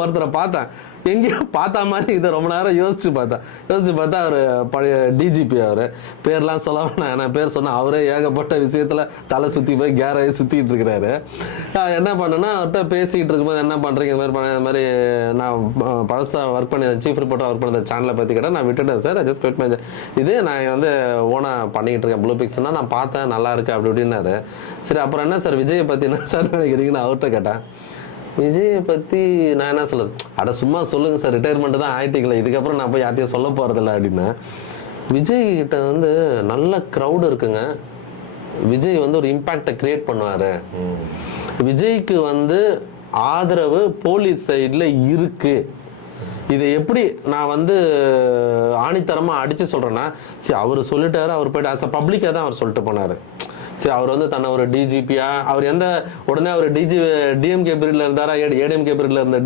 ஒருத்தரை பார்த்தேன், எங்கேயோ பார்த்தா மாதிரி இதை ரொம்ப நேரம் யோசிச்சு பார்த்தா அவர் பழைய டிஜிபி. அவர் பேர்லாம் சொல்ல வேணாம், நான் பேர் சொன்னேன். அவரே ஏகப்பட்ட விஷயத்துல தலை சுற்றி போய் கேராகி சுற்றிட்டு இருக்கிறாரு. என்ன பண்ணேன்னா அவர்கிட்ட பேசிக்கிட்டு இருக்கும்போது என்ன பண்ணுறீங்க, இந்த மாதிரி நான் பழசாக ஒர்க் பண்ணி சீஃப் ரிப்போர்ட்டாக ஒர்க் பண்ண சேனலை பற்றி கேட்டால் நான் விட்டுட்டேன் சார், ஜஸ்ட் குவிட் மை இது நான் வந்து ஓனாக பண்ணிக்கிட்டு இருக்கேன் ப்ளூ பிக்ஸ்னா நான் பார்த்தேன் நல்லா இருக்கு அப்படி இப்படின்னாரு. சரி அப்புறம் என்ன சார் விஜயை பற்றி என்ன சார் நினைக்கிறீங்கன்னு அவர்கிட்ட கேட்டேன். விஜயை பற்றி நான் என்ன சொல்லுது, அட சும்மா சொல்லுங்கள் சார், ரிட்டையர்மெண்ட் தான் ஆகிட்டீங்களா, இதுக்கப்புறம் நான் போய் யார்ட்டையும் சொல்ல போகிறதில்ல அப்படின்னா. விஜய் கிட்ட வந்து நல்ல க்ரௌடு இருக்குங்க. விஜய் வந்து ஒரு இம்பேக்டை கிரியேட் பண்ணுவார். விஜய்க்கு வந்து ஆதரவு போலீஸ் சைடில் இருக்கு. இதை எப்படி நான் வந்து ஆணித்தரமாக அடித்து சொல்கிறேன்னா, சரி அவர் சொல்லிட்டாரு, அவர் போய்ட்டு ஆஸ் அ பப்ளிக்காக தான் அவர் சொல்லிட்டு போனார். சரி அவர் வந்து தன்னை ஒரு டிஜிபியா, அவர் எந்த உடனே அவர் டிஎம்கே பீரியட்ல இருந்தாரா ஏடிஎம்கே பீரியட்ல இருந்த